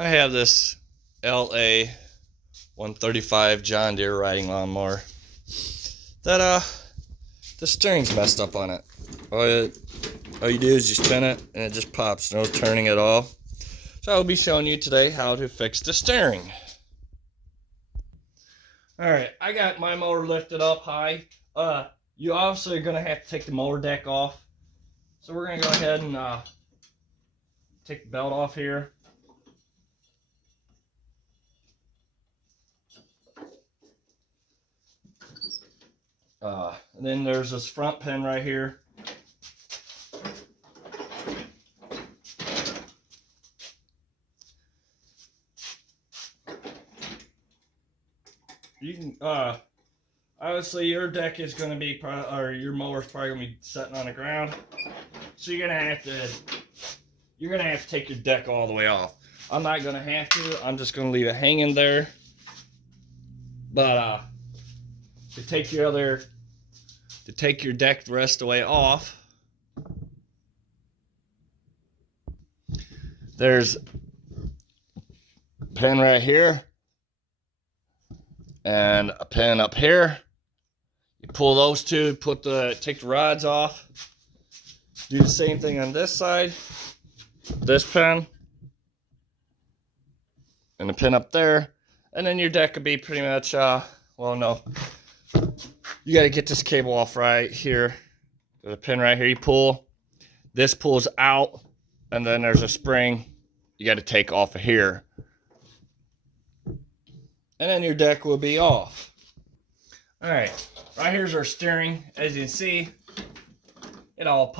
I have this la135 John Deere riding lawnmower that the steering's messed up on it. All you do is you spin it and it just pops, no turning at all. So I'll be showing you today how to fix the steering. Alright, I got my mower lifted up high. You obviously are going to have to take the mower deck off. So we're going to go ahead and take the belt off here. And then there's this front pin right here. You can obviously your deck is going to be or your mower's probably going to be sitting on the ground, so you're going to have to take your deck all the way off. I'm not going to have to. I'm just going to leave it hanging there. But to take your deck the rest of the way off, there's a pin right here and a pin up here. You pull those two, take the rods off. Do the same thing on this side. This pin and the pin up there, and then your deck could be pretty much well, no, you got to get this cable off right here. There's a pin right here. You pull, this pulls out, and then there's a spring you got to take off of here, and then your deck will be off. All right, right here's our steering. As you can see, it all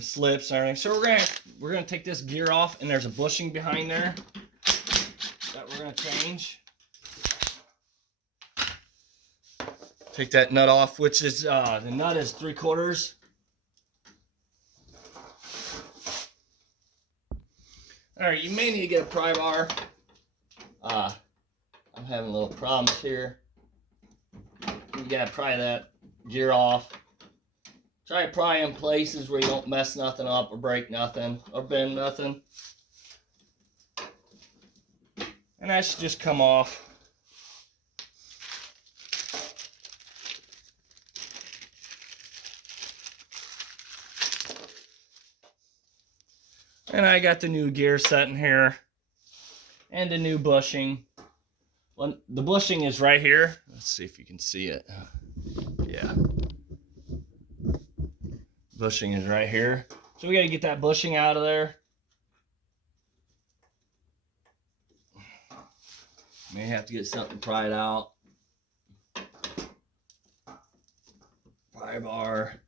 slips and everything. So we're gonna take this gear off, and there's a bushing behind there that we're gonna change. Take that nut off, which is the nut is 3/4. All right, you may need to get a pry bar. I'm having a little problems here. You gotta pry that gear off. Try to pry in places where you don't mess nothing up or break nothing or bend nothing. And that should just come off. And I got the new gear set in here and the new bushing. Well, the bushing is right here. Let's see if you can see it. Yeah. Bushing is right here. So we got to get that bushing out of there. May have to get something pried out. Pry bar.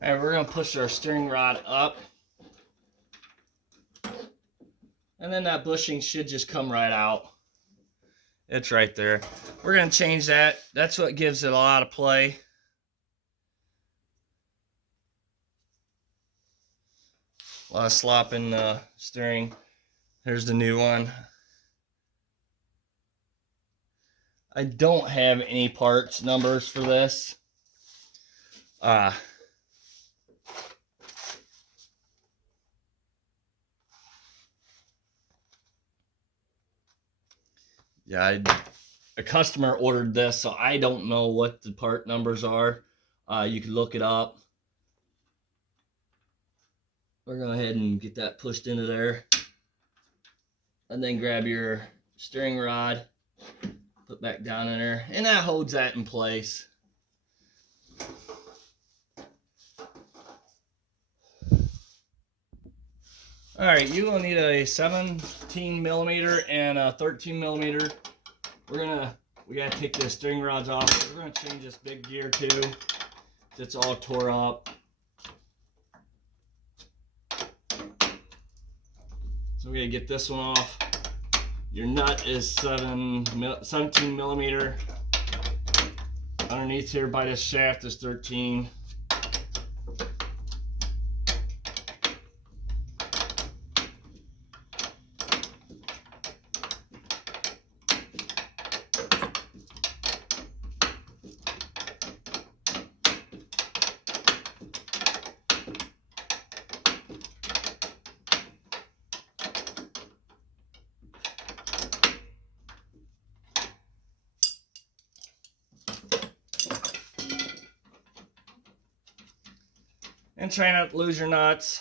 Alright, we're going to push our steering rod up. And then that bushing should just come right out. It's right there. We're going to change that. That's what gives it a lot of play. A lot of slop in the steering. Here's the new one. I don't have any parts numbers for this. Yeah, a customer ordered this, so I don't know what the part numbers are. You can look it up. We're going to go ahead and get that pushed into there. And then grab your steering rod, put back down in there, and that holds that in place. All right, you will need a 17mm and a 13mm. We gotta take the steering rods off. We're gonna change this big gear too. It's all tore up. So we gotta get this one off. Your nut is 17mm. Underneath here by this shaft is 13. And try not to lose your nuts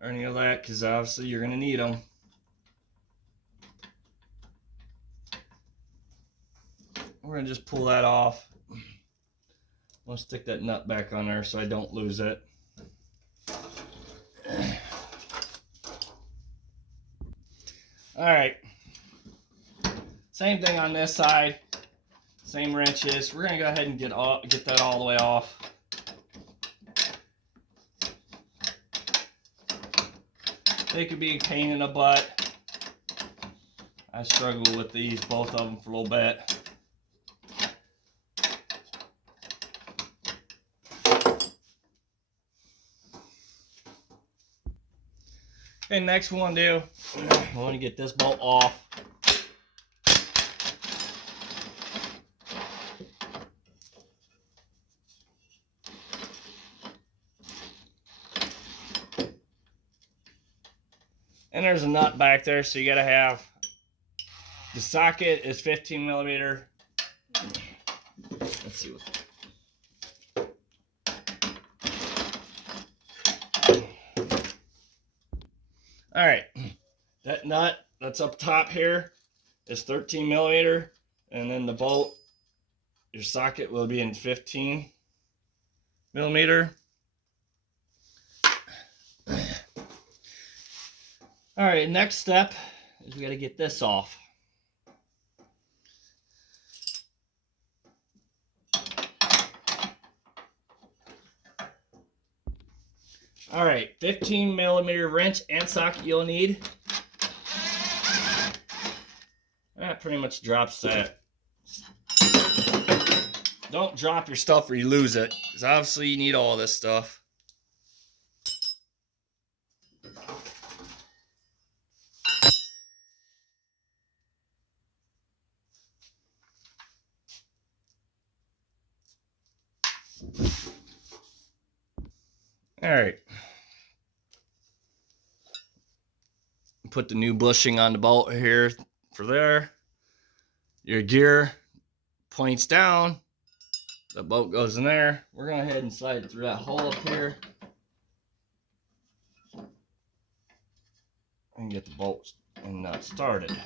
or any of that, because obviously you're going to need them. We're going to just pull that off. I'll stick that nut back on there so I don't lose it. Alright. Same thing on this side. Same wrenches. We're going to go ahead and get that all the way off. They could be a pain in the butt. I struggle with these, both of them, for a little bit. Okay, next we want to do, I want to get this bolt off. And there's a nut back there, so you gotta have, the socket is 15 millimeter. Let's see what. All right, that nut that's up top here is 13 millimeter, and then the bolt, your socket will be in 15 millimeter. All right, next step is we got to get this off. All right, 15 millimeter wrench and socket you'll need. That pretty much drops that. Don't drop your stuff or you lose it, because obviously you need all this stuff. All right. Put the new bushing on the bolt here for there. Your gear points down. The bolt goes in there. We're going to go ahead and slide it through that hole up here. And get the bolts and nuts started.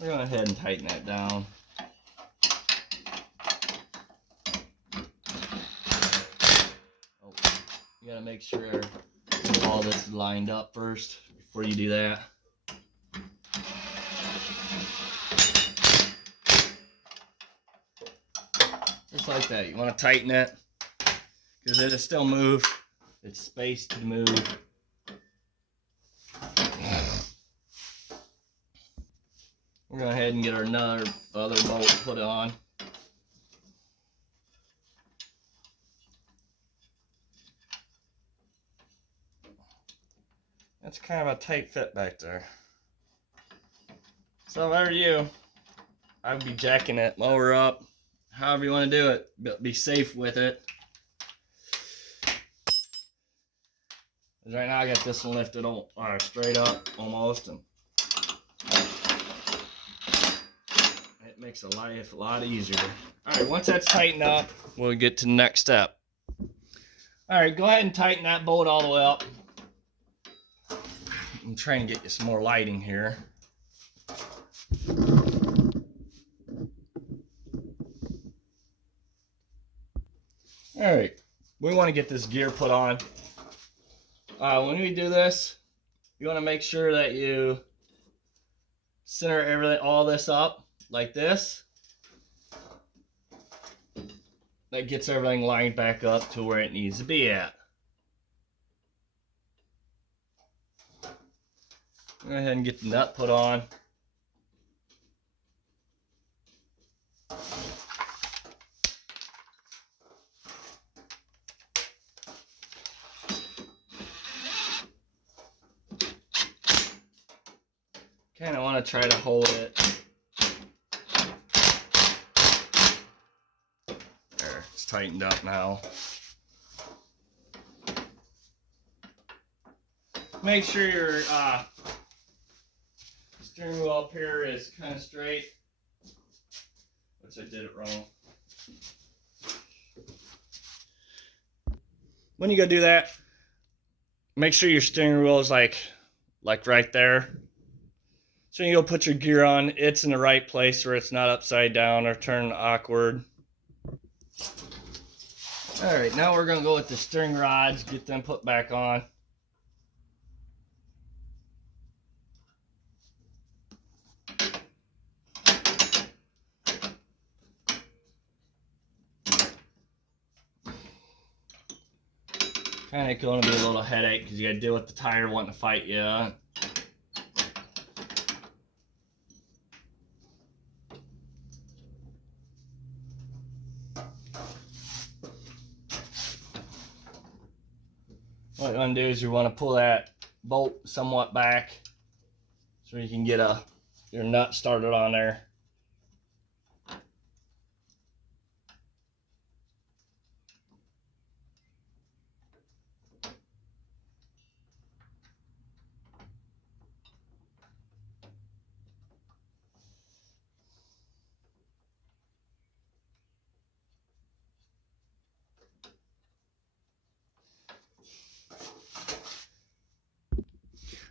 We're going to go ahead and tighten that down. Oh, you got to make sure all this is lined up first before you do that. Just like that. You want to tighten it because it'll still move. It's spaced to move. We're going to go ahead and get our other bolt put on. That's kind of a tight fit back there. So if I were you, I would be jacking that mower up, however you want to do it, but be safe with it. Right now I got this one lifted on, straight up almost, and it makes the life a lot easier. All right, once that's tightened up, we'll get to the next step. All right, go ahead and tighten that bolt all the way up. I'm trying to get you some more lighting here. All right, we want to get this gear put on. When we do this, you want to make sure that you center everything, all this up like this. That gets everything lined back up to where it needs to be at. Go ahead and get the nut put on. Kind of want to try to hold it. There, it's tightened up now. Make sure your steering wheel up here is kind of straight, which I did it wrong. When you go do that, make sure your steering wheel is like right there. So you go put your gear on, it's in the right place where it's not upside down or turned awkward. All right, now we're gonna go with the steering rods, get them put back on. Kind of going to be a little headache because you got to deal with the tire wanting to fight you. What you want to do is you want to pull that bolt somewhat back so you can get your nut started on there.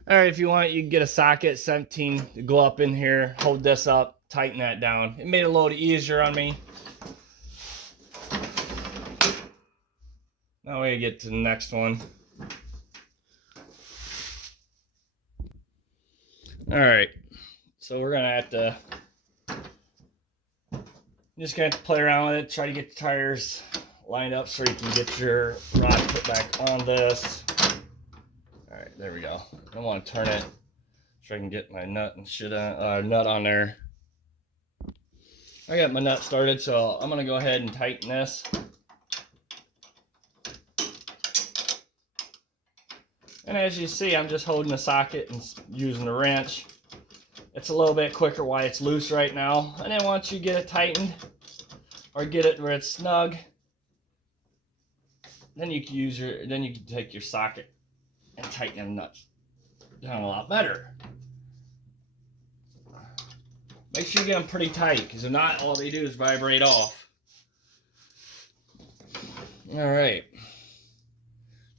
All right, if you want, you can get a socket 17 to go up in here, hold this up, tighten that down. It made it a little easier on me. Now we get to the next one. All right, so we're gonna have to just gonna have to play around with it, try to get the tires lined up so you can get your rod put back on this. All right, there we go. I want to turn it so I can get my nut and shit nut on there. I got my nut started, so I'm gonna go ahead and tighten this. And as you see, I'm just holding the socket and using the wrench. It's a little bit quicker while it's loose right now. And then once you get it tightened or get it where it's snug, then you can take your socket and tighten the nuts down a lot better. Make sure you get them pretty tight, because if not, all they do is vibrate off. All right,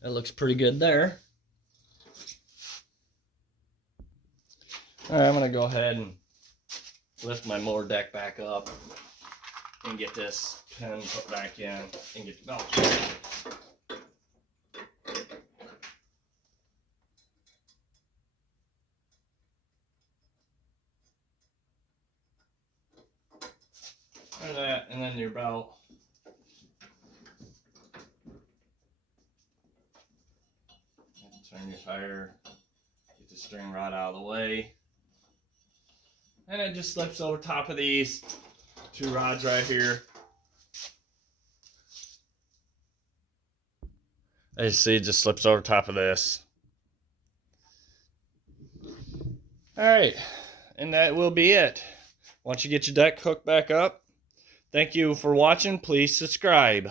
that looks pretty good there. All right, I'm gonna go ahead and lift my mower deck back up and get this pin put back in and get the belt. That, and then your belt. Turn your tire, get the string rod out of the way, and it just slips over top of these two rods right here. As you see, it just slips over top of this. All right, and that will be it. Once you get your deck hooked back up, thank you for watching. Please subscribe.